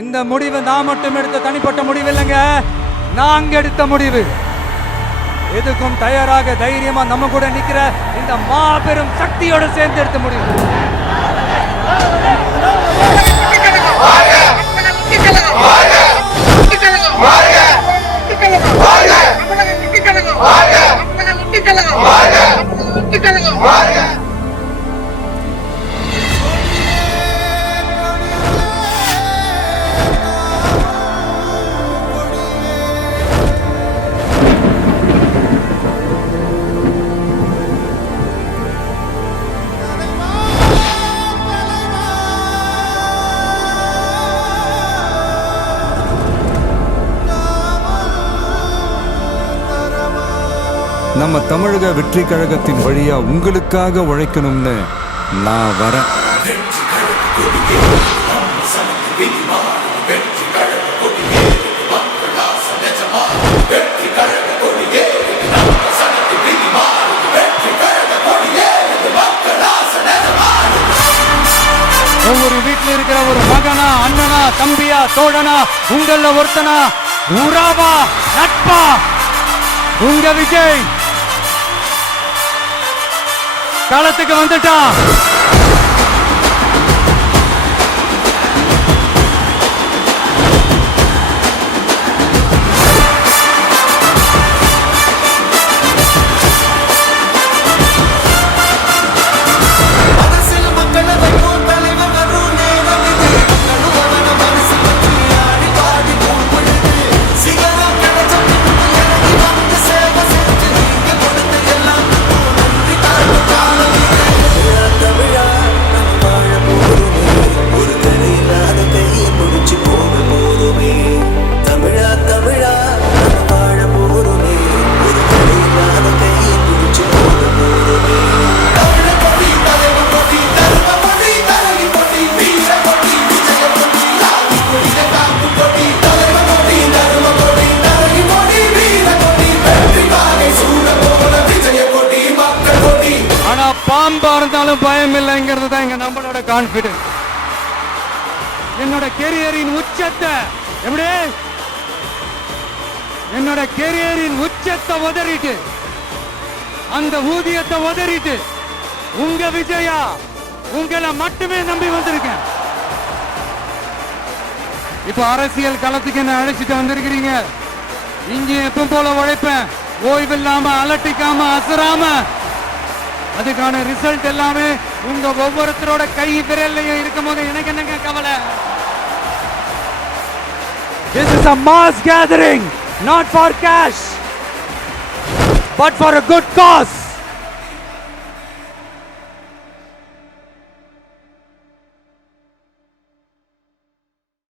இந்த முடிவு நான் மட்டும் எடுத்த தனிப்பட்ட முடிவு இல்லைங்க நாங்க எடுத்த முடிவு எதுக்கும் தயாராக தைரியமா நம்ம கூட நிக்கிற இந்த மாபெரும் சக்தியோட சேர்ந்து எடுத்த முடிவு வாழ்க நம்ம தமிழக வெற்றி கழகத்தின் வழியா உங்களுக்காக உழைக்கணும்னு நான் வரேன் ஒவ்வொரு வீட்டில் இருக்கிற ஒரு மகனா அண்ணனா தம்பியா தோழனா உங்கள ஒருத்தனா உறாவா நட்பா உங்க விஜய் காலத்துக்கு வந்துட்டான் மறந்தாலும் பயம் இல்லைங்கிறது தான் எங்க நம்மளோட கான்பிடன்ஸ் என்னோட கெரியரின் உச்சத்தை எப்படி என்னோட கெரியரின் உச்சத்தை உதறிட்டு அந்த ஊதியத்தை உதறிட்டு உங்க விஜயா உங்களை மட்டுமே நம்பி வந்திருக்கேன் இப்ப அரசியல் களத்துக்கு என்ன அழைச்சிட்டு வந்திருக்கிறீங்க இங்கே எப்ப போல உழைப்பேன் ஓய்வில்லாம அலட்டிக்காம அசராம அதுக்கான ரிசல்ட் எல்லாமே உங்க ஒவ்வொருத்தரோட கை விரல்லையும் இருக்கும் போது எனக்கு என்னங்க கவலை This is a mass gathering, not for cash, but for a good cause.